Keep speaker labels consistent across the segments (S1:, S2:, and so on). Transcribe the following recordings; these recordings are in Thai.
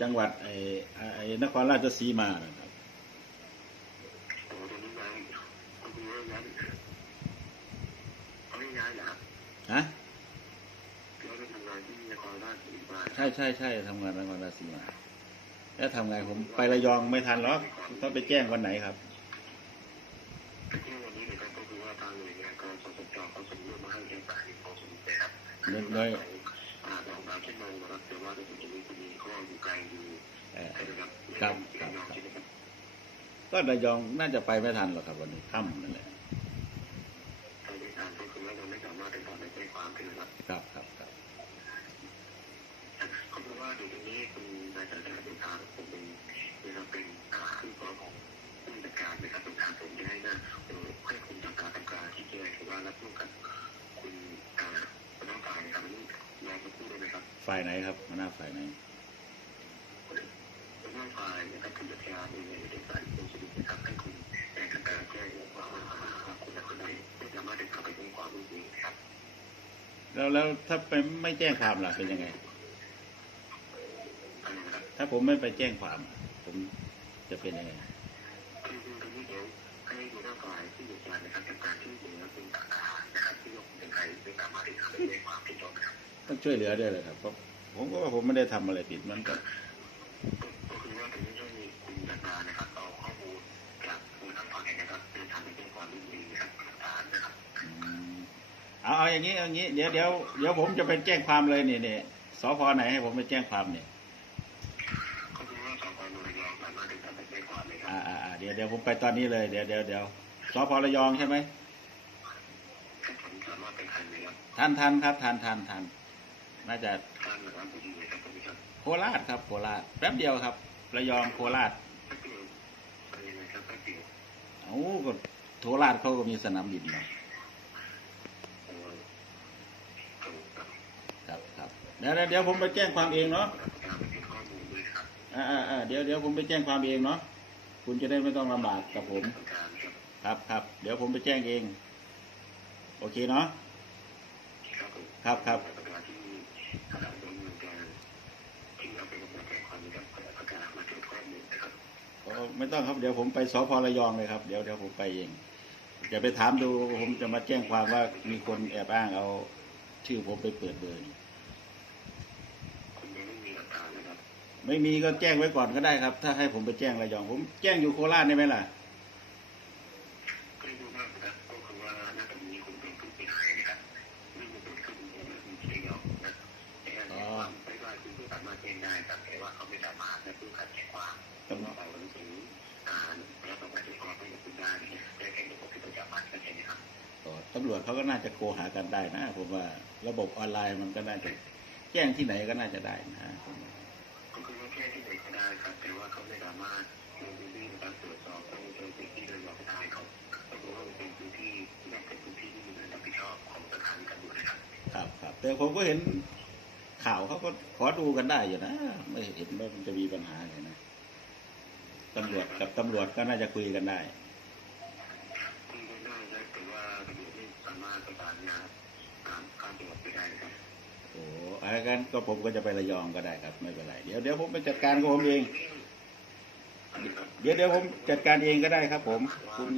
S1: จังหวัดไอ้ไอ้นครราชสีมานะครับ
S2: โอ้ตอนนี้ย้ายก็คือว่าย้ายเขาไม่ย้ายเหรอครับ
S1: ฮะ
S2: ย้ายไปทำงานที่นครราชสีมา
S1: ใช่ใช่ใช่ทำงานนครราชสีมาแล้วทำไงผมไประยองไม่ทันหรอกต้องไปแจ้งวันไหนครับ
S2: แต่ที่วันนี้เนี่ยก็คือว่าทางหน่วยงานกสทชเขาส่งเรื่องมาให้เอกสารอีกพอสมควรครับ
S1: โดย
S2: ชั่วโมงนะครับแต่ว่าในจุดนี้คุณมีข้ออยู่ไกลอยู่
S1: เอ่อ
S2: ใช่ไหมครับ
S1: ครับครับ
S2: ยอมใช่ไหมครับ
S1: ก็ระยองน่าจะไปไม่ทันหรอกครับ วันนี้ค่ำนั่นแหละ
S2: ทางที่ทางก็คือว่าเราไม่สามารถติดต่อไปแจ้งความได้ครับ
S1: ครับครับครับ
S2: เขาบอกว่าเดี๋ยวนี้คุณนายจันทร์เป็นทางผมเป็นนะครับเป็นอ่าผู้กองของผู้จัดการนะครับเป็นทางผมจะให้นะ ฝ่ายไห
S1: นครับหัวหน้าฝ่ายไหน
S2: หัวหน้าฝ่ายนะครับคุณจัดการในเอกสารคุณสุรินะครับให้คุณนายจันทร์แจ้งว่าคุณและคนใดไม่สามารถติดต่อไปแจ้งความรู้นี้ครับ
S1: แล้วแล้วถ้าไปไม่แจ้งความล่ะเป็นยังไง
S2: อะไรนะครับ
S1: ถ้าผมไม่ไปแจ้งความ ผมจะเป็นยังไง
S2: คือตรงนี้เดี๋ยวให้หัวหน้าฝ่ายที่อยู่การนะครับจัดการที่เหลือเป็นต่างๆนะครับที่ยกเป็นใครไม่สามารถที่จะไปแจ้งความผิดชอบนะครับ
S1: ต้องช่วยเหลือด้วยเลยครับเพราะผมก็ว่าผมไม่ได้ทำอะไรผิดมันก็
S2: ก็คือว่าตรงนี้ให้คุณจัดการนะครับเอาข้อมูลจากผู้ทั้งฝ่ายนะครับเดินทางไปแจ้งความรู้ดีนะครับหลักฐานนะครับ
S1: อืมเอาเอาอย่างนี้เอาอย่างนี้เดี๋ยวเดี๋ยวเดี๋ยวผมจะไปแจ้งความเลยเนี่ยเนี่ยสพไหนให้ผมไปแจ้งความเนี่ย
S2: ก็คือว่าสพนระยองสามารถเดินทางไปแจ้งความเลยครับ
S1: อ่าอ่าอ่าเดี๋ยวเดี๋ยวผมไปตอนนี้เลยเดี๋ยวเดี๋ยวเดี๋ยวสพระยองใช่ไหม
S2: ถ้าผมสามารถไปทันเลยครับ
S1: ทันทันครับทันทันทัน น่าจะ
S2: ท่านนะครับผมเลยครับผมครับ
S1: โคราชครับโคราชแป๊บเดียวครับ ระยองโคราช
S2: ถ้าเกิดเป็นยังไงครับถ้าเกิด
S1: เอ้าก็โคราชเขาก็มีสนามบินเนาะ
S2: เอ่อถูกครับ
S1: ครับครับเดี๋ยวเดี๋ยวเดี๋ยวผมไปแจ้งความเองเนาะ
S2: การไปเก็บข้อมูลด้วยครับ
S1: อ่าอ่าอ่าเดี๋ยวเดี๋ยวผมไปแจ้งความเองเนาะคุณจะได้ไม่ต้องลำบากกับผม
S2: การครับ
S1: ครับครับเดี๋ยวผมไปแจ้งเอง โอเคเนาะ
S2: ครับผม
S1: ครับครับ
S2: ประกาศที่ขณะดำเนินการที่ เอาไปดำเนินการความกับประกาศมาตรวจข้อมูลนะครับ
S1: อ๋อไม่ต้องครับเดี๋ยวผมไปสพระยองเลยครับ เดี๋ยวเดี๋ยวผมไปเองจะไปถามดูผมจะมาแจ้งความว่ามีคนแอบอ้างเอาชื่อผมไปเปิดเบอร์นี่
S2: คุณยังไม่มีหลักฐานนะครับ
S1: ไม่มีก็แจ้งไว้ก่อนก็ได้ครับ ถ้าให้ผมไปแจ้งระยอง ผมแจ้งอยู่โคราชได้ไหมล่ะ
S2: ก็ไม่รู้มากนะครับก็คือว่าน่าจะมีคนเป็นผู้เสียหายนะครับไม่มีคนขึ้นในพื้นที่ระยองนะแต่อันนี้ความไม่ว่า คุณก็สามารถแจ้งได้ครับแต่ว่าเขาไม่สามารถในผู้ขัดแย้งความต้องเอาหนังสืออ่านแล้วต้องไปที่กองให้กับคุณได้ได้แค่ระบบที่ประจำวันก็ใช่ไหมครับ
S1: อ๋อตำรวจเขาก็น่าจะโกหากันได้นะผมว่าระบบออนไลน์มันก็น่าจะแจ้งที่ไหนก็น่าจะได้นะผมว่า
S2: ก็คือว่าแค่ที่ไหนก็ได้ครับแต่ว่าเขาไม่สามารถลงพื้นที่ในการตรวจสอบข้อมูลพื้นที่ระยองได้เขาเพราะว่ามันเป็นพื้นที่ที่เป็นพื้นที่ที่มีการรับผิดชอบของสถานีตำรวจนะครับ
S1: ครับครับแต่ผมก็เห็น ข่าวเขาก็ขอดูกันได้อยู่นะ ไม่เห็นว่ามันจะมีปัญหาเลยนะตำรวจกับตำรวจก็น่าจะคุยกันได้
S2: คุยกันได้นะแต่ว่าตำรวจไม่สามารถประสานงานตามการตรวจไปได้นะครับ
S1: โอ้อะไรกันก็ผมก็จะไประยองก็ได้ครับ ไม่เป็นไรเดี๋ยวเดี๋ยวผมไปจัดการของผมเอง เดี๋ยวเดี๋ยวผมจัดการเองก็ได้ครับ ผม
S2: ว่า
S1: คุณ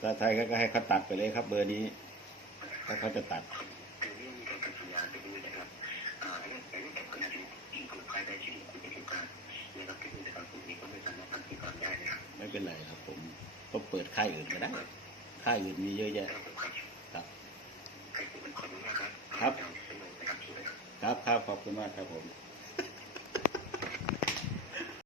S1: ถ้าไทยก็ให้เขาตัดไปเลยครับ เบอร์นี้ถ้าเขาจะตัด
S2: ในเรื่องมีการตัดสัญญาณไปด้วยนะครับอ่าเรื่องในเรื่องของขณะที่ที่คุณภายในชีวิตคุณเป็นการนะครับที่มีการคุณนี้ก็ไม่สามารถทำที่ก่อนได้นะครับ
S1: ไม่เป็นไรครับ ผมก็เปิดค่ายอื่นก็ได้ค่ายอื่นมีเยอะแยะ
S2: ครับผมครับ
S1: ครับ
S2: ใครเป็นคนมากครับ
S1: ครับ
S2: สนุกนะครับช่วยครับ
S1: ครับ ครับขอบคุณมากครับผม